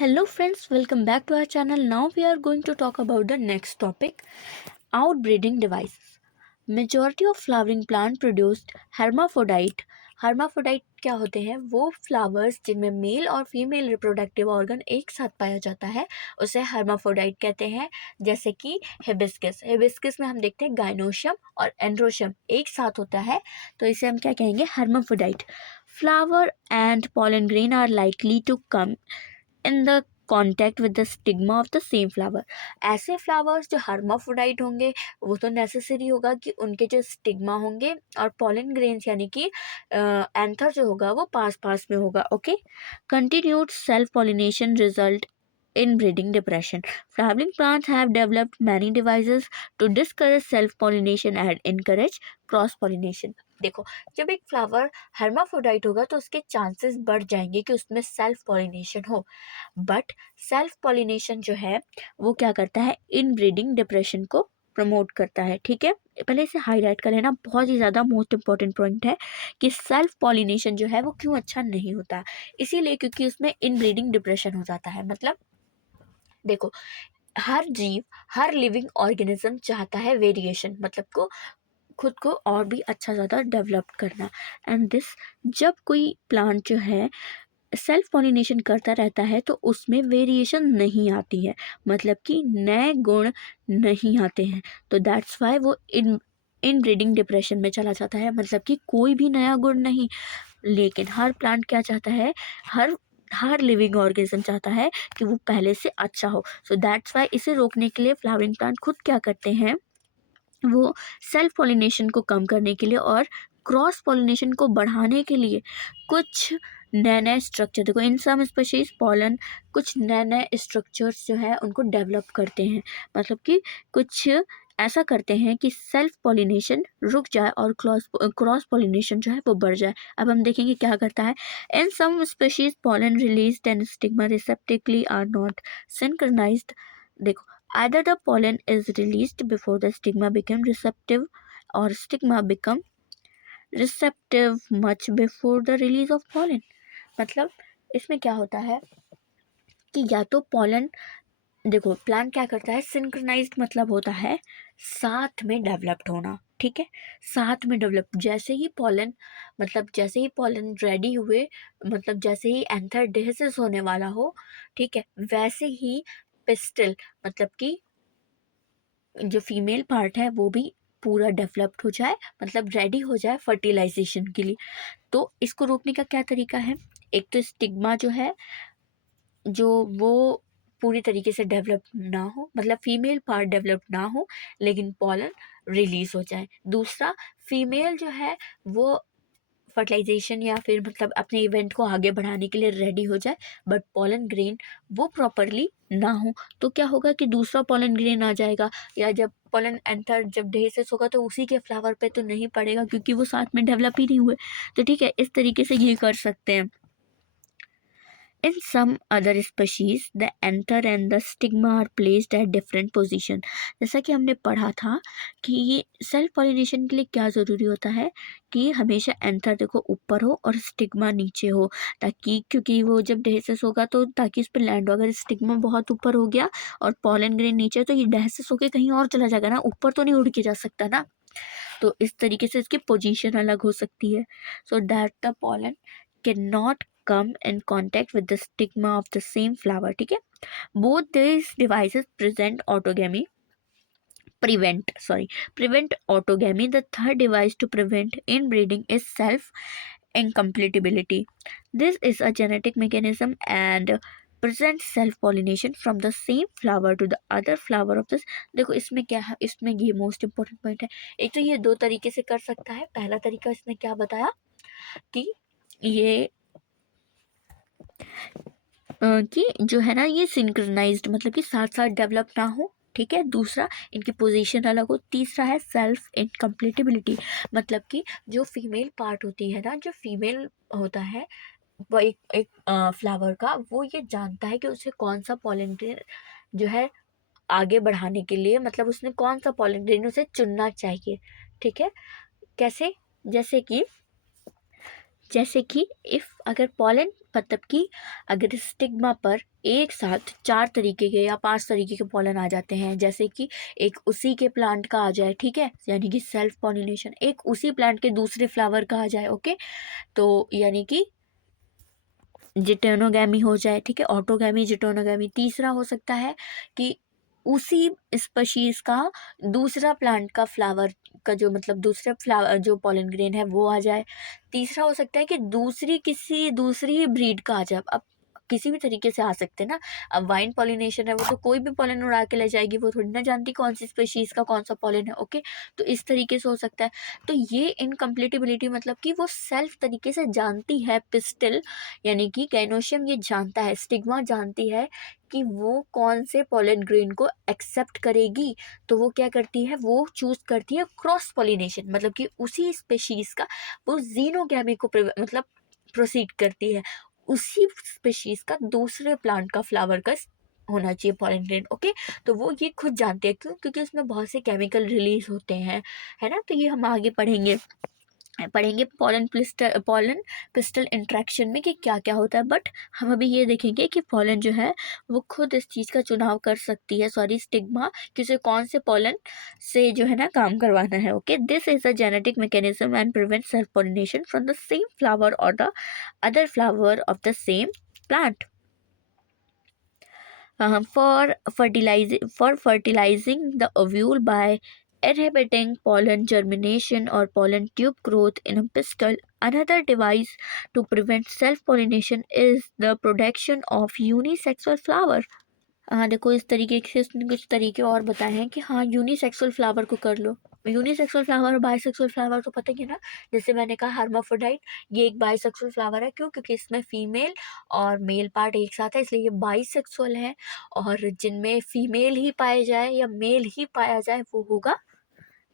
Hello friends, welcome back to our channel. Now we are going to talk about the next topic, outbreeding devices. Majority of flowering plant produced hermaphrodite. hermaphrodite क्या होते हैं? वो flowers जिनमें mail or female reproductive organ एक साथ पाया जाता है उसे hermaphrodite कहते हैं। जैसे कि हिबिस्कस में हम देखते हैं गाइनोशियम और एंड्रोशियम एक साथ होता है, तो इसे हम क्या कहेंगे? hermaphrodite. Flower and pollen grain are likely to come in the contact with the stigma of the same flower. ऐसे फ्लावर्स जो हर्माफ्रोडाइट होंगे वो तो नेसेसरी होगा कि उनके जो स्टिग्मा होंगे और पॉलन ग्रेन्स यानी कि एंथर जो होगा वो पास पास में होगा. Okay. Continued self pollination result in breeding depression. Flowering plants have developed many devices to discourage self-pollination and encourage cross-pollination. देखो, जब एक फ्लावर हर्माफ्रोडाइट होगा तो उसके चांसेस बढ़ जाएंगे कि उसमें सेल्फ पॉलिनेशन हो, बट सेल्फ पॉलिनेशन जो है वो क्या करता है? इन ब्रीडिंग डिप्रेशन को प्रमोट करता है. ठीक है, पहले इसे हाईलाइट कर लेना, बहुत ही ज़्यादा मोस्ट इंपॉर्टेंट पॉइंट है कि सेल्फ पॉलिनेशन जो है वो क्यों अच्छा नहीं होता. इसीलिए क्योंकि उसमें इन ब्रीडिंग डिप्रेशन हो जाता है. मतलब देखो, हर जीव, हर लिविंग ऑर्गेनिज्म चाहता है वेरिएशन, मतलब को खुद को और भी अच्छा ज़्यादा डेवलप करना. एंड दिस, जब कोई प्लांट जो है सेल्फ पॉलिनेशन करता रहता है तो उसमें वेरिएशन नहीं आती है, मतलब कि नए गुण नहीं आते हैं. तो दैट्स वाई वो इन ब्रीडिंग डिप्रेशन में चला जाता है. मतलब कि कोई भी नया गुण नहीं, लेकिन हर प्लांट क्या चाहता है? हर हर लिविंग ऑर्गेनिज्म चाहता है कि वो पहले से अच्छा हो. सो दैट्स वाई इसे रोकने के लिए फ्लावरिंग प्लांट खुद क्या करते हैं? वो सेल्फ पॉलिनेशन को कम करने के लिए और क्रॉस पॉलिनेशन को बढ़ाने के लिए कुछ नए नए स्ट्रक्चर, देखो इन सम स्पीशीज पॉलन कुछ नए नए स्ट्रक्चर्स जो है उनको डेवलप करते हैं. मतलब कि कुछ ऐसा करते हैं कि सेल्फ पॉलिनेशन रुक जाए और क्रॉस पॉलिनेशन जो है वो बढ़ जाए. अब हम देखेंगे क्या करता है. In some species pollen release and stigma receptively are not synchronised. देखो, either the pollen is released before the stigma become receptive or stigma become receptive much before the release of pollen. मतलब इसमें क्या होता है कि या तो pollen, देखो प्लांट क्या करता है? सिंक्रोनाइज्ड मतलब होता है साथ में डेवलप्ड होना. ठीक है, साथ में डेवलप. जैसे ही पॉलन, मतलब जैसे ही पॉलन रेडी हुए, मतलब जैसे ही एंथर डिहिसिस होने वाला हो, ठीक है, वैसे ही पिस्टल, मतलब कि जो फीमेल पार्ट है वो भी पूरा डेवलप्ड हो जाए, मतलब रेडी हो जाए फर्टिलाइजेशन के लिए. तो इसको रोकने का क्या तरीका है? एक तो स्टिग्मा जो है जो वो पूरी तरीके से डेवलप ना हो, मतलब फीमेल पार्ट डेवलप ना हो, लेकिन पॉलन रिलीज हो जाए. दूसरा, फीमेल जो है वो फर्टिलाइजेशन या फिर मतलब अपने इवेंट को आगे बढ़ाने के लिए रेडी हो जाए, बट पॉलन ग्रेन वो प्रॉपरली ना हो. तो क्या होगा कि दूसरा पॉलन ग्रेन आ जाएगा, या जब पॉलन एंथर जब ढेसिस होगा तो उसी के फ्लावर पे तो नहीं पड़ेगा क्योंकि वो साथ में डेवलप ही नहीं हुए. तो ठीक है, इस तरीके से ये कर सकते हैं. In some other species, the anther and the stigma are placed at different position. जैसा कि हमने पढ़ा था कि सेल्फ पॉलिनेशन के लिए क्या ज़रूरी होता है कि हमेशा एंथर देखो ऊपर हो और स्टिग्मा नीचे हो, ताकि क्योंकि वो जब डेसिस होगा तो ताकि उस पर लैंड हो. अगर स्टिग्मा बहुत ऊपर हो गया और पॉलन ग्रेन नीचे, तो ये डेसिस होके कहीं और चला जाएगा ना, ऊपर तो नहीं उड़ के जा सकता ना. तो इस तरीके से इसकी पोजीशन अलग हो सकती है. So that the pollen can not come in contact with the stigma of the same flower. ठीक है, both these devices prevent autogamy. The third device to prevent inbreeding is self incompatibility. This is a genetic mechanism and presents self pollination from the same flower to the other flower of this. देखो इसमें क्या है, इसमें ये most important point है. एक तो ये दो तरीके से कर सकता है. पहला तरीका इसने क्या बताया कि ये कि जो है ना ये सिंक्रोनाइज्ड, मतलब कि साथ साथ डेवलप ना हो. ठीक है, दूसरा इनकी पोजीशन अलग हो. तीसरा है सेल्फ इनकम्प्लीटेबिलिटी, मतलब कि जो फीमेल पार्ट होती है ना, जो फीमेल होता है वो एक फ्लावर का, वो ये जानता है कि उसे कौन सा पॉलन ग्रेन जो है आगे बढ़ाने के लिए, मतलब उसने कौन सा पॉलन ग्रेन उसे चुनना चाहिए. ठीक है, कैसे? जैसे कि इफ अगर पॉलन मतलब कि अगर स्टिग्मा पर एक साथ 4 तरीके के या 5 तरीके के पॉलन आ जाते हैं, जैसे कि एक उसी के प्लांट का आ जाए, ठीक है, यानी कि सेल्फ पॉलिनेशन, एक उसी प्लांट के दूसरे फ्लावर का आ जाए, ओके, तो यानी कि जिटेनोगैमी हो जाए, ठीक है, ऑटोगैमी, जिटेनोगैमी। तीसरा हो सकता है कि उसी स्पीशीज का दूसरा प्लांट का फ्लावर का जो मतलब दूसरा फ्लावर जो पॉलन ग्रेन है वो आ जाए। तीसरा हो सकता है कि किसी दूसरी ही ब्रीड का आ जाए। अब किसी भी तरीके से आ सकते हैं ना। अब वाइन पॉलिनेशन है, वो तो कोई भी पॉलन उड़ा के ले जाएगी, वो थोड़ी ना जानती कौन सी स्पीशीज का कौन सा पॉलन है, ओके। तो इस तरीके से हो सकता है। तो ये इनकम्प्लीटेबिलिटी मतलब कि वो सेल्फ तरीके से जानती है, पिस्टल यानी कि गैनोशियम ये जानता है, स्टिग्मा जानती है कि वो कौन से पॉलन ग्रेन को एक्सेप्ट करेगी। तो वो क्या करती है, वो चूज करती है क्रॉस पॉलिनेशन, मतलब कि उसी स्पेशीज का वो जीनोगैमी को मतलब प्रोसीड करती है, उसी स्पेशीज का दूसरे प्लांट का फ्लावर का होना चाहिए पॉलन ग्रेन, ओके। तो वो ये खुद जानते हैं, क्यों? क्योंकि उसमें बहुत से केमिकल रिलीज होते हैं, है ना। तो ये हम आगे पढ़ेंगे पॉलन पिस्टल इंट्रैक्शन में कि क्या क्या होता है। बट हम अभी ये देखेंगे कि पॉलन जो है वो खुद इस चीज़ का चुनाव कर सकती है, सॉरी स्टिग्मा, कि उसे कौन से पॉलन से जो है ना काम करवाना है, okay. This is a genetic mechanism and prevent self pollination from the same flower or the other flower of the same plant. For fertilizing the ovule by inhibiting pollen germination or pollen tube growth in a pistil. Another device to prevent self-pollination is the production of unisexual flower. हाँ देखो, इस तरीके से उसने कुछ तरीके और बताए हैं कि हाँ यूनिसेक्सुअल फ्लावर को कर लो। यूनिसेक्सुअल फ्लावर और बाइसेक्सुअल फ्लावर तो पता ही है ना। जैसे मैंने कहा हर्माफ्रोडाइट, ये एक बाइसेक्सुअल फ्लावर है, क्यों? क्योंकि इसमें फीमेल और मेल पार्ट एक साथ है, इसलिए ये बाइसेक्सुअल है। और जिनमें फीमेल ही पाए जाए या मेल ही पाया जाए वो होगा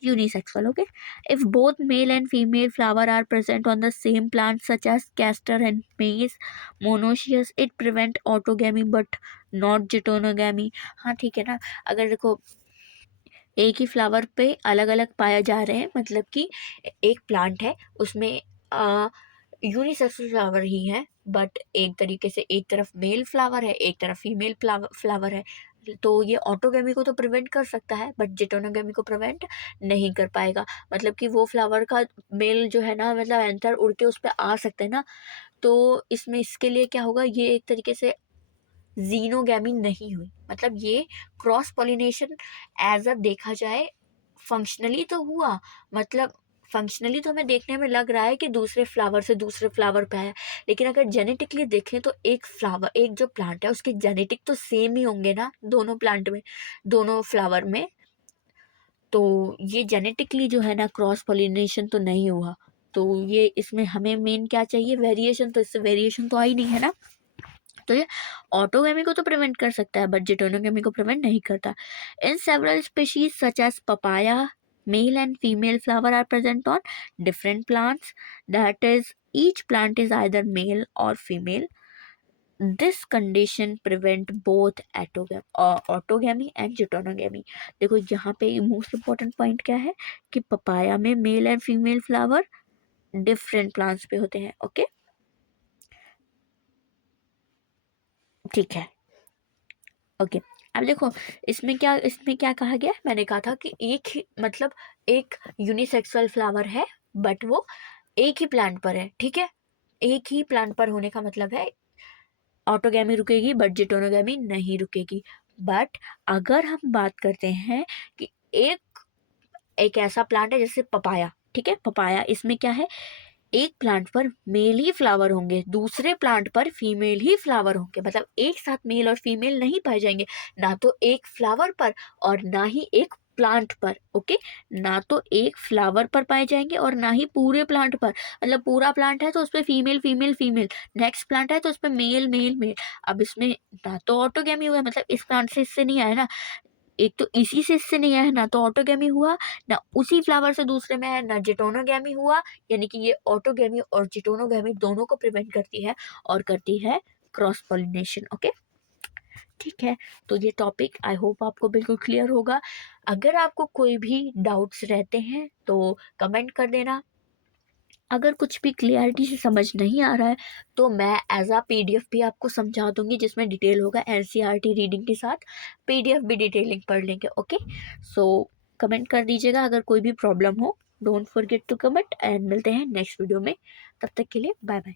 unisexual, okay. If both male and female flower are present on the same plant such as castor and maize monoecious, it prevent autogamy but not जिटोनोगैमी। हाँ ठीक है ना। अगर देखो एक ही फ्लावर पे अलग अलग पाया जा रहे हैं, मतलब कि एक प्लांट है उसमें यूनिसेक्सुअल फ्लावर ही है, बट एक तरीके से एक तरफ मेल फ्लावर है एक तरफ फीमेल फ्लावर है, तो ये ऑटोगेमी को तो प्रिवेंट कर सकता है बट जिटोनोगेमी को प्रिवेंट नहीं कर पाएगा। मतलब कि वो फ्लावर का मेल जो है ना, मतलब एंथर उड़ के उस पर आ सकते हैं ना। तो इसमें इसके लिए क्या होगा, ये एक तरीके से जीनोगैमी नहीं हुई, मतलब ये क्रॉस पॉलिनेशन एज अ देखा जाए फंक्शनली तो हुआ, मतलब फंक्शनली तो हमें देखने में लग रहा है कि दूसरे फ्लावर से दूसरे फ्लावर पे है, लेकिन अगर जेनेटिकली देखें तो एक फ्लावर, एक जो प्लांट है उसके जेनेटिक तो सेम ही होंगे ना दोनों प्लांट में, दोनों फ्लावर में। तो ये जेनेटिकली जो है ना क्रॉस पॉलिनेशन तो नहीं हुआ। तो ये इसमें हमें मेन क्या चाहिए, वेरिएशन, तो इससे वेरिएशन तो आई नहीं है ना। तो ये ऑटोगेमी को तो प्रिवेंट कर सकता है बट जिटोनोगेमी को प्रिवेंट नहीं करता। In several species such as papaya, male and female flower are present on different plants, that is each plant is either male or female. This condition prevent both autogamy and geitonogamy. देखो यहाँ पे most important point क्या है कि papaya में mail and female flower different plants पे होते हैं, ओके ठीक है, ओके। अब देखो इसमें क्या कहा गया, मैंने कहा था कि एक ही मतलब एक यूनिसेक्सुअल फ्लावर है बट वो एक ही प्लांट पर है, ठीक है। एक ही प्लांट पर होने का मतलब है ऑटोगैमी रुकेगी बट जिटोनोगैमी नहीं रुकेगी। बट अगर हम बात करते हैं कि एक एक ऐसा प्लांट है जैसे पपाया, ठीक है, पपाया इसमें क्या है, एक प्लांट पर मेल ही फ्लावर होंगे, दूसरे प्लांट पर फीमेल ही फ्लावर होंगे, मतलब एक साथ मेल और फीमेल नहीं पाए जाएंगे, ना तो एक फ्लावर पर और ना ही एक प्लांट पर, ओके। ना तो एक फ्लावर पर पाए जाएंगे और ना ही पूरे प्लांट पर, मतलब पूरा प्लांट है तो उसपे female female female, next plant है तो उसपे मेल मेल मेल। अब इसमें ना तो ऑटोगैमी हुआ, मतलब इस प्लांट से इससे नहीं आया ना, एक तो इसी से इससे नहीं आया, ना तो ऑटोगैमी हुआ, ना उसी फ्लावर से दूसरे में है, ना जिटोनोगैमी हुआ। यानी कि ये ऑटोगैमी और जिटोनोगैमी दोनों को प्रिवेंट करती है और करती है क्रॉस पॉलिनेशन, ओके ठीक है। तो ये टॉपिक आई होप आपको बिल्कुल क्लियर होगा। अगर आपको कोई भी डाउट्स रहते हैं तो कमेंट कर देना, अगर कुछ भी क्लियरिटी से समझ नहीं आ रहा है तो मैं एज अ PDF भी आपको समझा दूंगी, जिसमें डिटेल होगा, NCERT रीडिंग के साथ PDF भी डिटेलिंग पढ़ लेंगे। ओके, सो कमेंट कर दीजिएगा अगर कोई भी प्रॉब्लम हो। Don't forget to comment, and मिलते हैं नेक्स्ट वीडियो में। तब तक के लिए बाय बाय।